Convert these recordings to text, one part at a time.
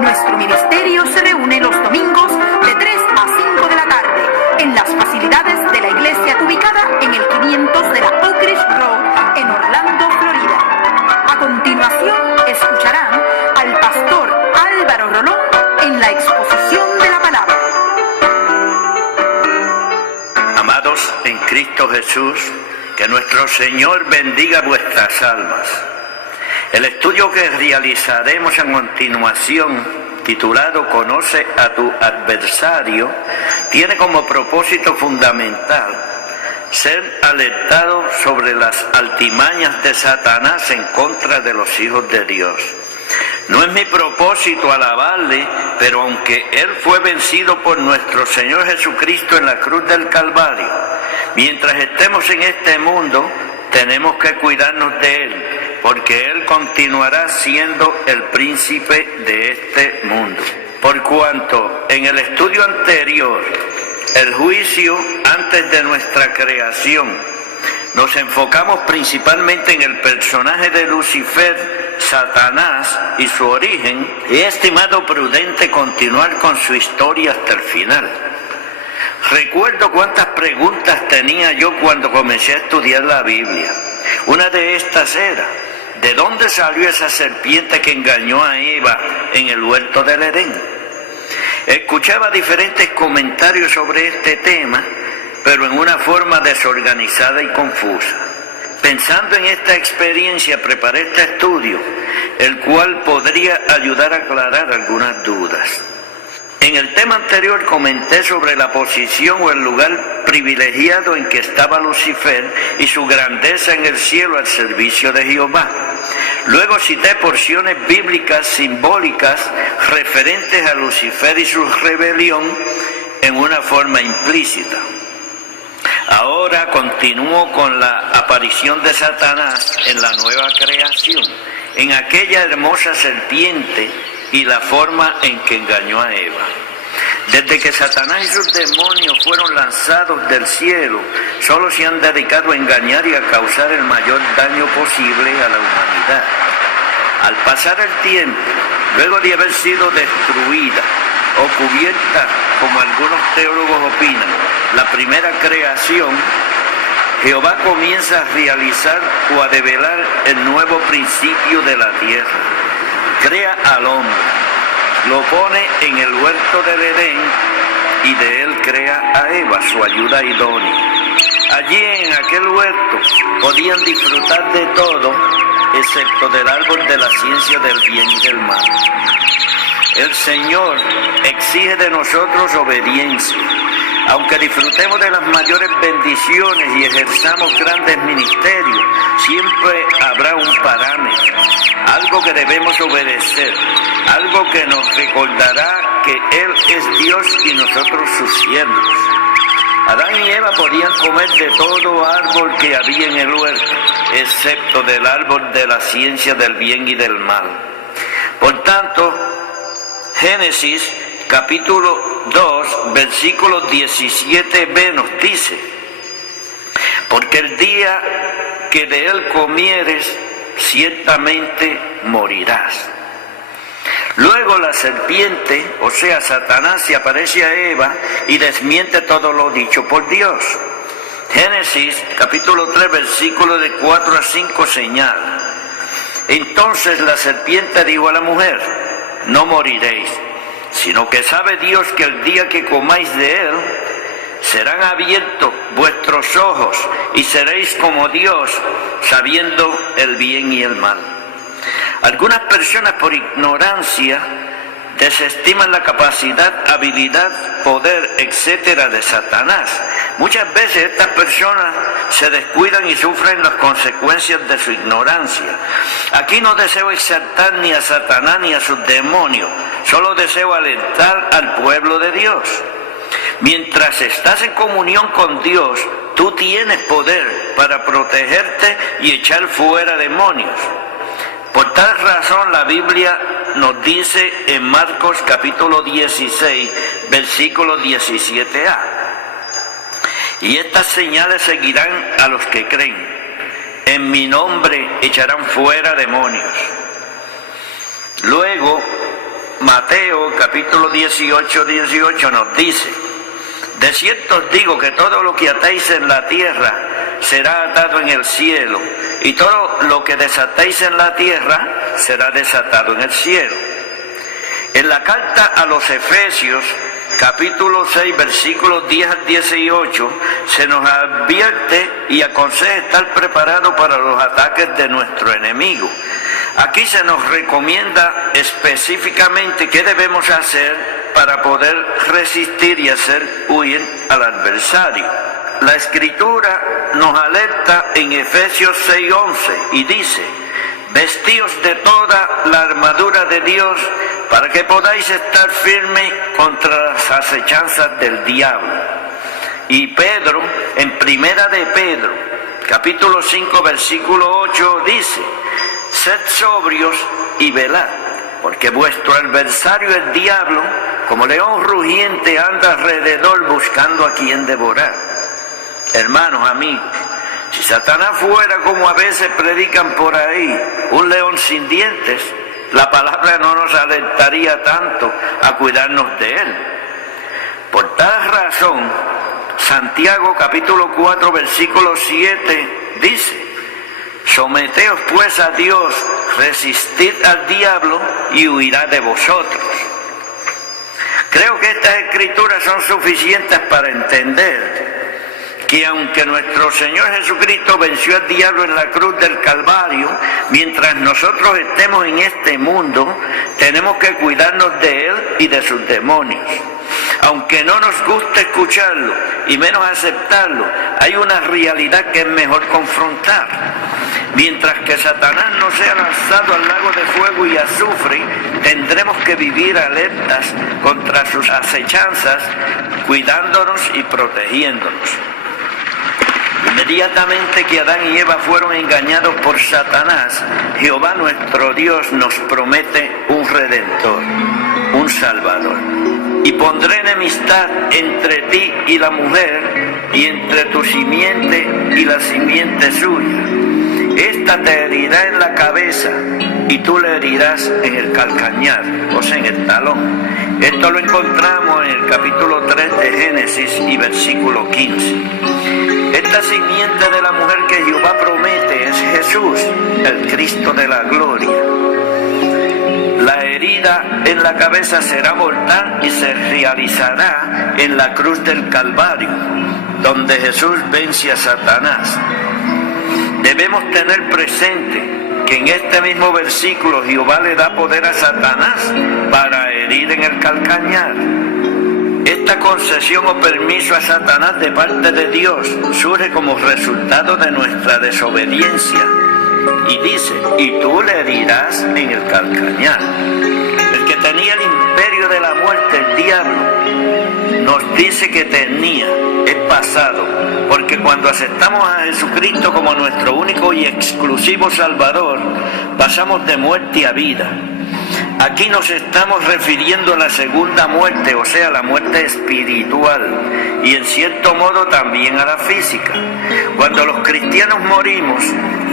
Nuestro ministerio se reúne los domingos de 3 a 5 de la tarde en las facilidades de la iglesia ubicada en el 500 de la Oak Ridge Road en Orlando, Florida. A continuación escucharán al pastor Álvaro Rolón en la exposición de la palabra. Amados en Cristo Jesús, que nuestro Señor bendiga vuestras almas. El estudio que realizaremos a continuación, titulado Conoce a tu adversario, tiene como propósito fundamental ser alertado sobre las altimañas de Satanás en contra de los hijos de Dios. No es mi propósito alabarle, pero aunque Él fue vencido por nuestro Señor Jesucristo en la cruz del Calvario, mientras estemos en este mundo, tenemos que cuidarnos de Él, porque Él continuará siendo el príncipe de este mundo. Por cuanto en el estudio anterior, el juicio antes de nuestra creación, nos enfocamos principalmente en el personaje de Lucifer, Satanás y su origen, he estimado prudente continuar con su historia hasta el final. Recuerdo cuántas preguntas tenía yo cuando comencé a estudiar la Biblia. Una de estas era: ¿de dónde salió esa serpiente que engañó a Eva en el huerto del Edén? Escuchaba diferentes comentarios sobre este tema, pero en una forma desorganizada y confusa. Pensando en esta experiencia, preparé este estudio, el cual podría ayudar a aclarar algunas dudas. En el tema anterior comenté sobre la posición o el lugar privilegiado en que estaba Lucifer y su grandeza en el cielo al servicio de Jehová. Luego cité porciones bíblicas simbólicas referentes a Lucifer y su rebelión en una forma implícita. Ahora continúo con la aparición de Satanás en la nueva creación, en aquella hermosa serpiente y la forma en que engañó a Eva. Desde que Satanás y sus demonios fueron lanzados del cielo, solo se han dedicado a engañar y a causar el mayor daño posible a la humanidad. Al pasar el tiempo, luego de haber sido destruida o cubierta, como algunos teólogos opinan, la primera creación, Jehová comienza a realizar o a develar el nuevo principio de la tierra. Crea al hombre, lo pone en el huerto del Edén y de él crea a Eva, su ayuda idónea. Allí en aquel huerto podían disfrutar de todo, excepto del árbol de la ciencia del bien y del mal. El Señor exige de nosotros obediencia. Aunque disfrutemos de las mayores bendiciones y ejerzamos grandes ministerios, siempre habrá un parámetro, algo que debemos obedecer, algo que nos recordará que Él es Dios y nosotros sus siervos. Adán y Eva podían comer de todo árbol que había en el huerto, excepto del árbol de la ciencia del bien y del mal. Por tanto, Génesis capítulo 2, versículo 17b nos dice: porque el día que de él comieres, ciertamente morirás. Luego la serpiente, o sea Satanás, se aparece a Eva y desmiente todo lo dicho por Dios. Génesis capítulo 3, versículo de 4 a 5 señala: entonces la serpiente dijo a la mujer: no moriréis, sino que sabe Dios que el día que comáis de él, serán abiertos vuestros ojos y seréis como Dios, sabiendo el bien y el mal. Algunas personas por ignorancia desestiman la capacidad, habilidad, poder, etcétera de Satanás. Muchas veces estas personas se descuidan y sufren las consecuencias de su ignorancia. Aquí no deseo exaltar ni a Satanás ni a sus demonios, solo deseo alentar al pueblo de Dios. Mientras estás en comunión con Dios, tú tienes poder para protegerte y echar fuera demonios. Por tal razón la Biblia nos dice en Marcos capítulo 16, versículo 17a: y estas señales seguirán a los que creen, en mi nombre echarán fuera demonios. Luego Mateo capítulo 18 nos dice: de cierto os digo que todo lo que atáis en la tierra será atado en el cielo, y todo lo que desatéis en la tierra será desatado en el cielo. En la carta a los Efesios, capítulo 6, versículos 10 al 18, se nos advierte y aconseja estar preparados para los ataques de nuestro enemigo. Aquí se nos recomienda específicamente qué debemos hacer para poder resistir y hacer huir al adversario. La Escritura nos alerta en Efesios 6:11 y dice: vestíos de toda la armadura de Dios para que podáis estar firmes contra las acechanzas del diablo. Y Pedro, en Primera de Pedro, capítulo 5, versículo 8, dice: sed sobrios y velad, porque vuestro adversario el diablo, como león rugiente, anda alrededor buscando a quien devorar. Hermanos, amigos, si Satanás fuera como a veces predican por ahí, un león sin dientes, la palabra no nos alentaría tanto a cuidarnos de él. Por tal razón, Santiago capítulo 4 versículo 7 dice: someteos pues a Dios, resistid al diablo y huirá de vosotros. Creo que estas escrituras son suficientes para entender que aunque nuestro Señor Jesucristo venció al diablo en la cruz del Calvario, mientras nosotros estemos en este mundo, tenemos que cuidarnos de Él y de sus demonios. Aunque no nos guste escucharlo y menos aceptarlo, hay una realidad que es mejor confrontar. Mientras que Satanás no sea lanzado al lago de fuego y azufre, tendremos que vivir alertas contra sus acechanzas, cuidándonos y protegiéndonos. Inmediatamente que Adán y Eva fueron engañados por Satanás, Jehová nuestro Dios nos promete un Redentor, un Salvador. Y pondré enemistad entre ti y la mujer, y entre tu simiente y la simiente suya. Esta te herirá en la cabeza, y tú le herirás en el calcañar, o sea, en el talón. Esto lo encontramos en el capítulo 3 de Génesis y versículo 15. Esta simiente de la mujer que Jehová promete es Jesús, el Cristo de la gloria. La herida en la cabeza será mortal y se realizará en la cruz del Calvario, donde Jesús vence a Satanás. Debemos tener presente que en este mismo versículo Jehová le da poder a Satanás para herir en el calcañar. Esta concesión o permiso a Satanás de parte de Dios surge como resultado de nuestra desobediencia. Y dice: y tú le herirás en el calcañar. El que tenía el imperio de la muerte, el diablo, nos dice que tenía, es pasado, porque cuando aceptamos a Jesucristo como nuestro único y exclusivo Salvador, pasamos de muerte a vida. Aquí nos estamos refiriendo a la segunda muerte, o sea, la muerte espiritual, y en cierto modo también a la física. Cuando los cristianos morimos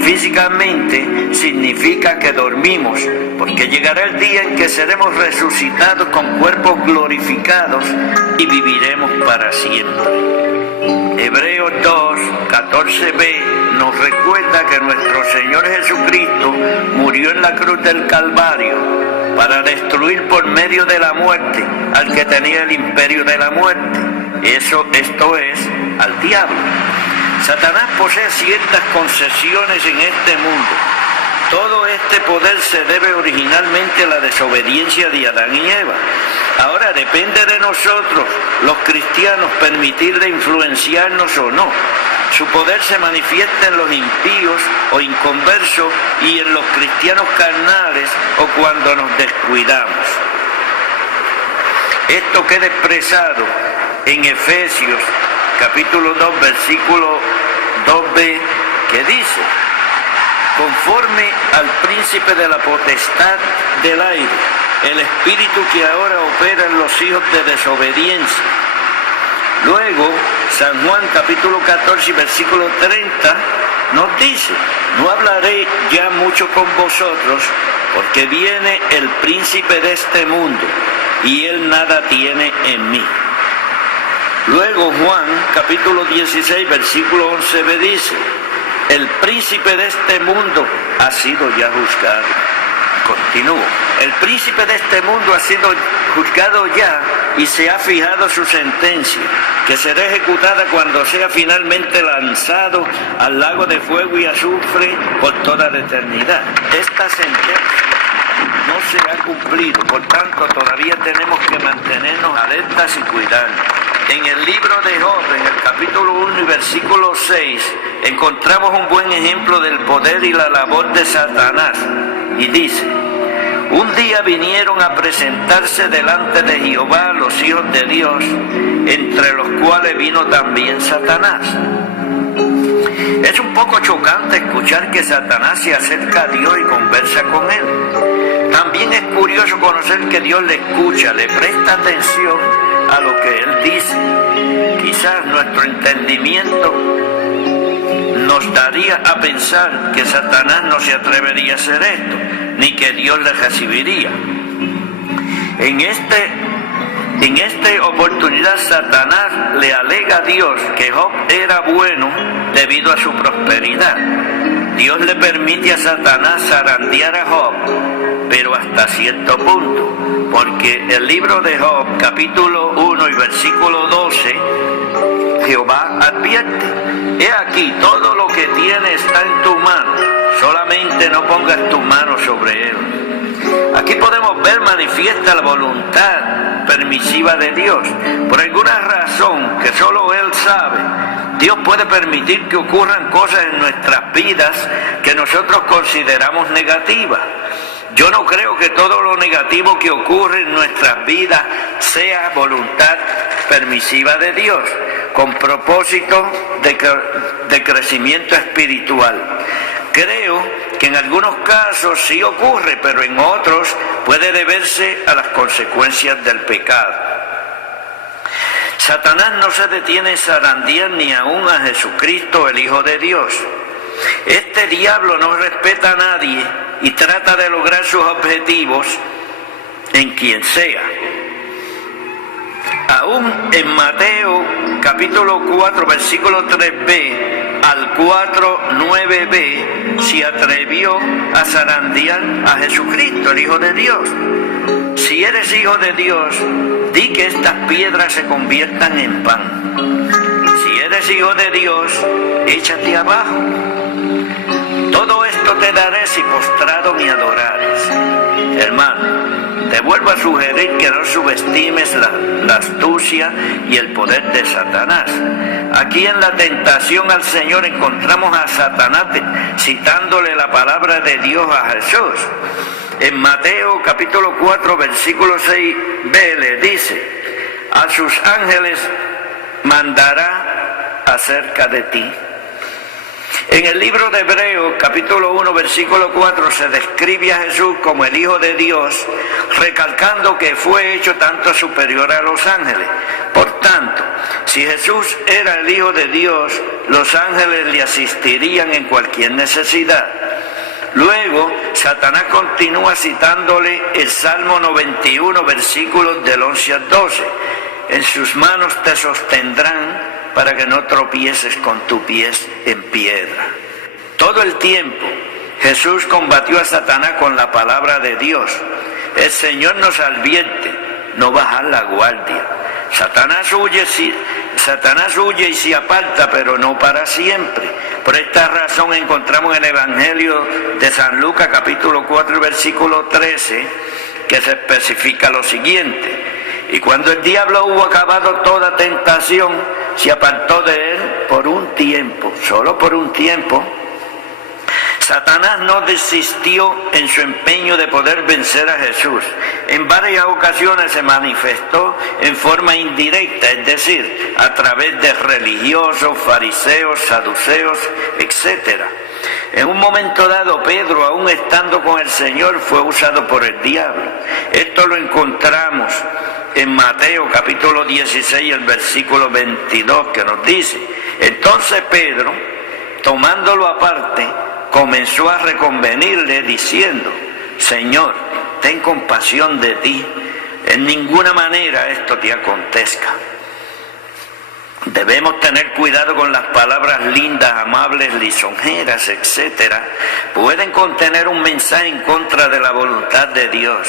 físicamente, significa que dormimos, porque llegará el día en que seremos resucitados con cuerpos glorificados y viviremos para siempre. Hebreos 2, 14b nos recuerda que nuestro Señor Jesucristo murió en la cruz del Calvario para destruir por medio de la muerte al que tenía el imperio de la muerte. Esto es, al diablo. Satanás posee ciertas concesiones en este mundo. Todo este poder se debe originalmente a la desobediencia de Adán y Eva. Ahora depende de nosotros, los cristianos, permitirle influenciarnos o no. Su poder se manifiesta en los impíos o inconversos y en los cristianos carnales o cuando nos descuidamos. Esto queda expresado en Efesios capítulo 2 versículo 2b, que dice: conforme al príncipe de la potestad del aire, el espíritu que ahora opera en los hijos de desobediencia. Luego, San Juan capítulo 14 versículo 30 nos dice: no hablaré ya mucho con vosotros, porque viene el príncipe de este mundo, y él nada tiene en mí. Luego Juan, capítulo 16, versículo 11, me dice, el príncipe de este mundo ha sido ya juzgado. Continúo. El príncipe de este mundo ha sido juzgado ya y se ha fijado su sentencia, que será ejecutada cuando sea finalmente lanzado al lago de fuego y azufre por toda la eternidad. Esta sentencia no se ha cumplido, por tanto todavía tenemos que mantenernos alertas y cuidarnos. En el libro de Job, en el capítulo 1 y versículo 6, encontramos un buen ejemplo del poder y la labor de Satanás. Y dice, un día vinieron a presentarse delante de Jehová los hijos de Dios, entre los cuales vino también Satanás. Es un poco chocante escuchar que Satanás se acerca a Dios y conversa con él. También es curioso conocer que Dios le escucha, le presta atención a lo que él dice. Quizás nuestro entendimiento nos daría a pensar que Satanás no se atrevería a hacer esto, ni que Dios le recibiría. En esta oportunidad Satanás le alega a Dios que Job era bueno debido a su prosperidad. Dios le permite a Satanás zarandear a Job, pero hasta cierto punto, porque el libro de Job, capítulo 1 y versículo 12, Jehová advierte, he aquí, todo lo que tiene está en tu mano, solamente no pongas tu mano sobre él. Aquí podemos ver manifiesta la voluntad permisiva de Dios. Por alguna razón que solo Él sabe, Dios puede permitir que ocurran cosas en nuestras vidas que nosotros consideramos negativas. Yo no creo que todo lo negativo que ocurre en nuestras vidas sea voluntad permisiva de Dios, con propósito de crecimiento espiritual. Creo que en algunos casos sí ocurre, pero en otros puede deberse a las consecuencias del pecado. Satanás no se detiene en zarandear ni aún a Jesucristo, el Hijo de Dios. Este diablo no respeta a nadie y trata de lograr sus objetivos en quien sea. Aún en Mateo capítulo 4 versículo 3b al 4, 9b se atrevió a zarandear a Jesucristo, el Hijo de Dios. Si eres hijo de Dios, di que estas piedras se conviertan en pan. Si eres hijo de Dios, échate abajo. Todo esto te daré si postrado me adorares. Hermano, te vuelvo a sugerir que no subestimes la astucia y el poder de Satanás. Aquí en la tentación al Señor encontramos a Satanás citándole la palabra de Dios a Jesús. En Mateo capítulo 4 versículo 6b le dice, a sus ángeles mandará acerca de ti. En el libro de Hebreos, capítulo 1, versículo 4, se describe a Jesús como el Hijo de Dios, recalcando que fue hecho tanto superior a los ángeles. Por tanto, si Jesús era el Hijo de Dios, los ángeles le asistirían en cualquier necesidad. Luego, Satanás continúa citándole el Salmo 91, versículos del 11 al 12. En sus manos te sostendrán para que no tropieces con tu pie en piedra. Todo el tiempo Jesús combatió a Satanás con la palabra de Dios. El Señor nos advierte, no bajar la guardia. Satanás huye y se aparta, pero no para siempre. Por esta razón encontramos en el Evangelio de San Lucas, capítulo 4, versículo 13, que se especifica lo siguiente. Y cuando el diablo hubo acabado toda tentación, se apartó de él por un tiempo, solo por un tiempo. Satanás no desistió en su empeño de poder vencer a Jesús. En varias ocasiones se manifestó en forma indirecta, es decir, a través de religiosos, fariseos, saduceos, etc. En un momento dado, Pedro, aún estando con el Señor, fue usado por el diablo. Esto lo encontramos en Mateo capítulo 16, el versículo 22, que nos dice, entonces Pedro, tomándolo aparte, comenzó a reconvenirle diciendo, Señor, ten compasión de ti, en ninguna manera esto te acontezca. Debemos tener cuidado con las palabras lindas, amables, lisonjeras, etc. Pueden contener un mensaje en contra de la voluntad de Dios.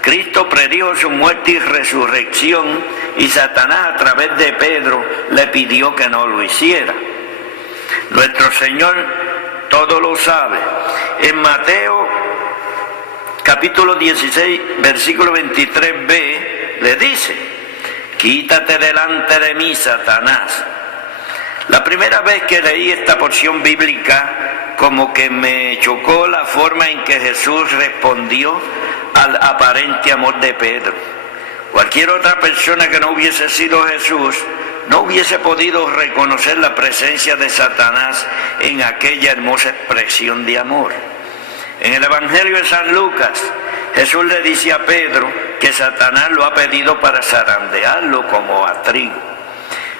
Cristo predijo su muerte y resurrección, y Satanás a través de Pedro le pidió que no lo hiciera. Nuestro Señor todo lo sabe. En Mateo capítulo 16, versículo 23b, le dice: quítate delante de mí, Satanás. La primera vez que leí esta porción bíblica, como que me chocó la forma en que Jesús respondió al aparente amor de Pedro. Cualquier otra persona que no hubiese sido Jesús no hubiese podido reconocer la presencia de Satanás en aquella hermosa expresión de amor. En el Evangelio de San Lucas, Jesús le dice a Pedro que Satanás lo ha pedido para zarandearlo como a trigo.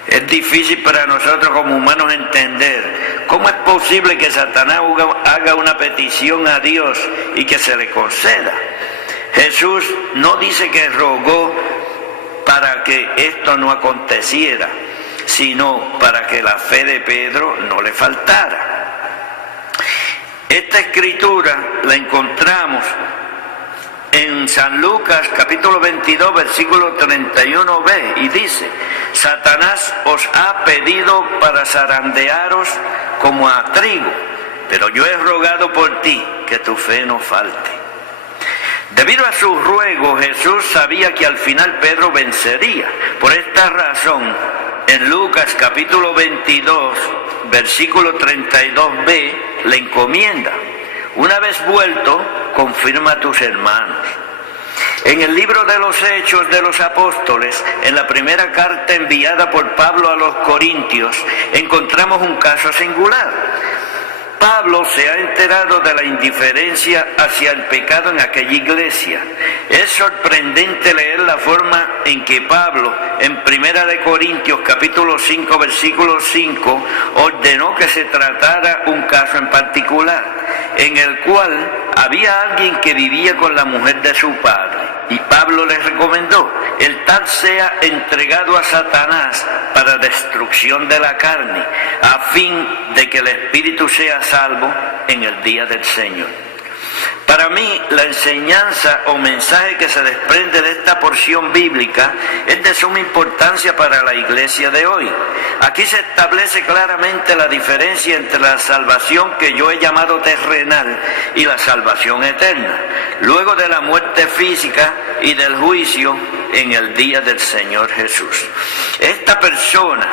Es difícil para nosotros como humanos entender cómo es posible que Satanás haga una petición a Dios y que se le conceda. Jesús no dice que rogó para que esto no aconteciera, sino para que la fe de Pedro no le faltara. Esta escritura la encontramos en San Lucas capítulo 22 versículo 31b, y dice: Satanás os ha pedido para zarandearos como a trigo, pero yo he rogado por ti que tu fe no falte. Debido a su ruego, Jesús sabía que al final Pedro vencería. Por esta razón, en Lucas capítulo 22, versículo 32b, le encomienda: una vez vuelto, confirma a tus hermanos. En el libro de los Hechos de los Apóstoles, en la primera carta enviada por Pablo a los Corintios, encontramos un caso singular. Pablo se ha enterado de la indiferencia hacia el pecado en aquella iglesia. Es sorprendente leer la forma en que Pablo, en 1 de Corintios capítulo 5 versículo 5, ordenó que se tratara un caso en particular, en el cual había alguien que vivía con la mujer de su padre, y Pablo les recomendó: el tal sea entregado a Satanás para destrucción de la carne, a fin de que el espíritu sea salvo en el día del Señor. Para mí, la enseñanza o mensaje que se desprende de esta porción bíblica es de suma importancia para la iglesia de hoy. Aquí se establece claramente la diferencia entre la salvación que yo he llamado terrenal y la salvación eterna, luego de la muerte física y del juicio en el día del Señor Jesús. Esta persona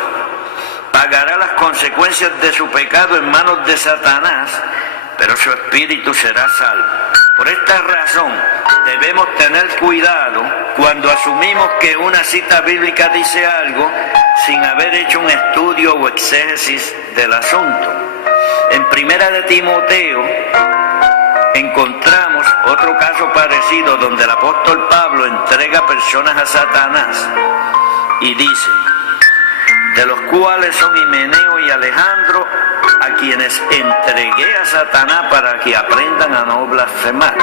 pagará las consecuencias de su pecado en manos de Satanás, pero su espíritu será salvo. Por esta razón, debemos tener cuidado cuando asumimos que una cita bíblica dice algo sin haber hecho un estudio o exégesis del asunto. En 1 de Timoteo encontramos otro caso parecido donde el apóstol Pablo entrega personas a Satanás y dice: de los cuales son Himeneo y Alejandro, a quienes entregué a Satanás para que aprendan a no blasfemar.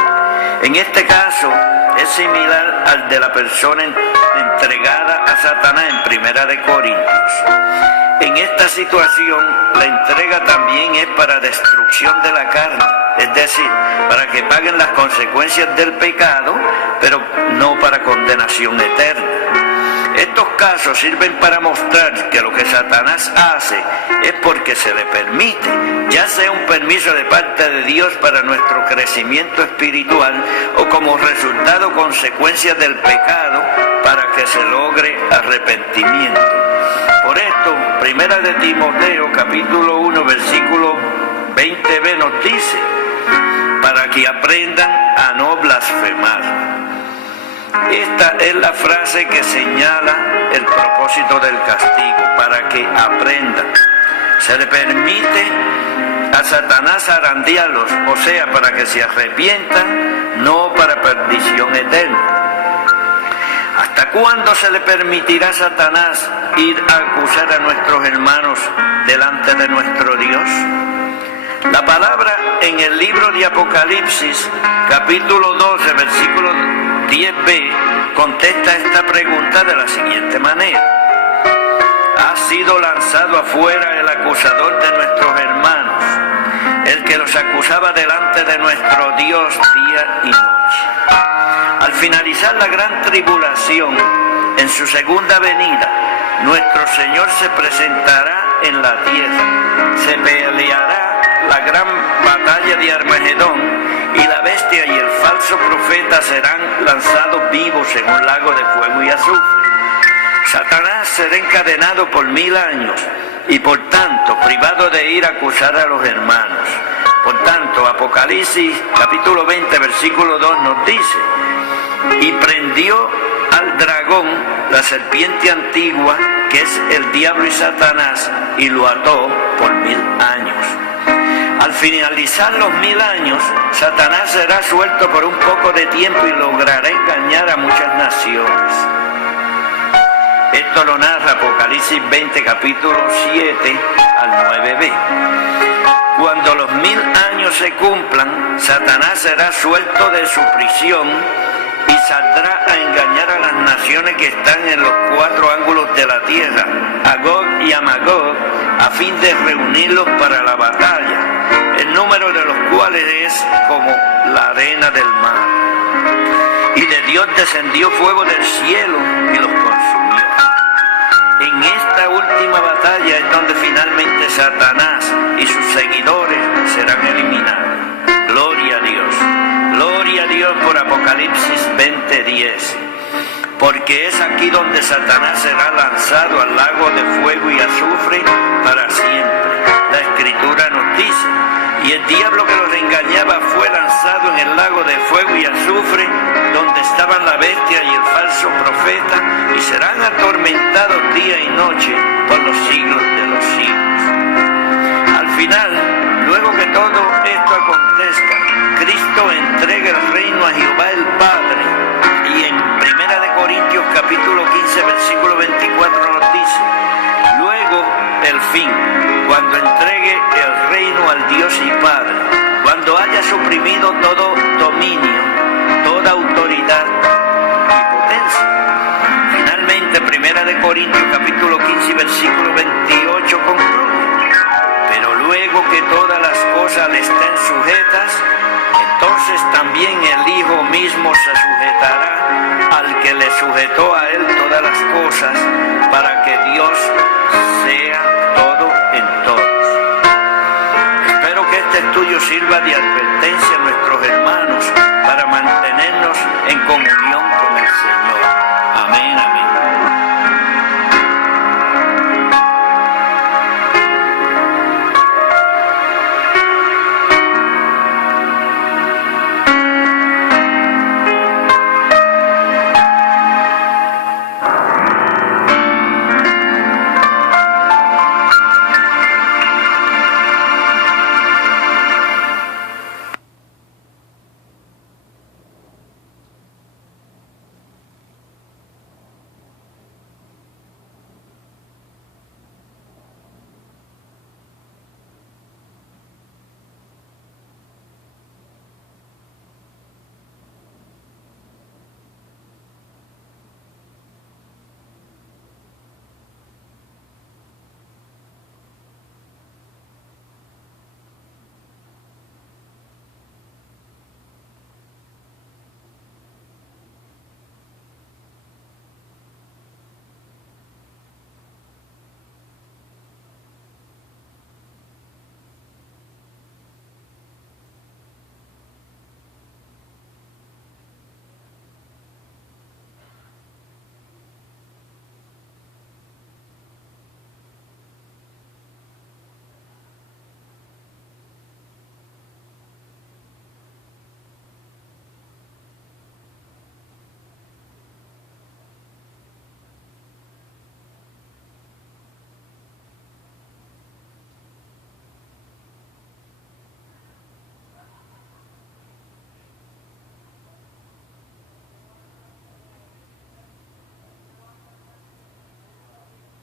En este caso es similar al de la persona entregada a Satanás en 1 de Corintios. En esta situación, la entrega también es para destrucción de la carne, es decir, para que paguen las consecuencias del pecado, pero no para condenación eterna. Estos casos sirven para mostrar que lo que Satanás hace es porque se le permite, ya sea un permiso de parte de Dios para nuestro crecimiento espiritual o como resultado consecuencia del pecado para que se logre arrepentimiento. Por esto, 1 de Timoteo capítulo 1 versículo 20b nos dice: para que aprendan a no blasfemar. Esta es la frase que señala el propósito del castigo: para que aprendan. Se le permite a Satanás zarandearlos, o sea, para que se arrepientan, no para perdición eterna. ¿Hasta cuándo se le permitirá a Satanás ir a acusar a nuestros hermanos delante de nuestro Dios? La palabra en el libro de Apocalipsis, capítulo 12, versículo 10b, contesta esta pregunta de la siguiente manera: ha sido lanzado afuera el acusador de nuestros hermanos, el que los acusaba delante de nuestro Dios día y noche. Al finalizar la gran tribulación, en su segunda venida, nuestro Señor se presentará en la tierra, se peleará la gran batalla de Armagedón, y la bestia y el falso profeta serán lanzados vivos en un lago de fuego y azufre. Satanás será encadenado por 1000 años y por tanto privado de ir a acusar a los hermanos. Por tanto, Apocalipsis capítulo 20 versículo 2 nos dice: y prendió al dragón, la serpiente antigua, que es el diablo y Satanás, y lo ató por 1000 años. Al finalizar los 1000 años, Satanás será suelto por un poco de tiempo y logrará engañar a muchas naciones. Esto lo narra Apocalipsis 20, capítulo 7 al 9b. Cuando los 1000 años se cumplan, Satanás será suelto de su prisión y saldrá a engañar a las naciones que están en los 4 ángulos de la tierra, a Gog y a Magog, a fin de reunirlos para la batalla, el número de los cuales es como la arena del mar. Y de Dios descendió fuego del cielo y los consumió. En esta última batalla es donde finalmente Satanás y sus seguidores serán eliminados. Gloria a Dios. Gloria a Dios por Apocalipsis 20:10. Porque es aquí donde Satanás será lanzado al lago de fuego y azufre para siempre. La Escritura nos dice: y el diablo que los engañaba fue lanzado en el lago de fuego y azufre, donde estaban la bestia y el falso profeta, y serán atormentados día y noche por los siglos de los siglos. Al final, luego que todo esto acontezca, Cristo entrega el reino a Jehová el Padre, y en 1 Corintios capítulo 15 versículo 24 nos dice: luego el fin, cuando entregue el reino al Dios y Padre, cuando haya suprimido todo dominio, toda autoridad y potencia. Finalmente 1 Corintios capítulo 15 versículo 28 concluye: pero luego que todas las cosas le estén sujetas, entonces también el Hijo mismo se sujetará al que le sujetó a él todas las cosas, para que Dios sea todo en todos. Espero que este estudio sirva de advertencia a nuestros hermanos para mantenernos en comunión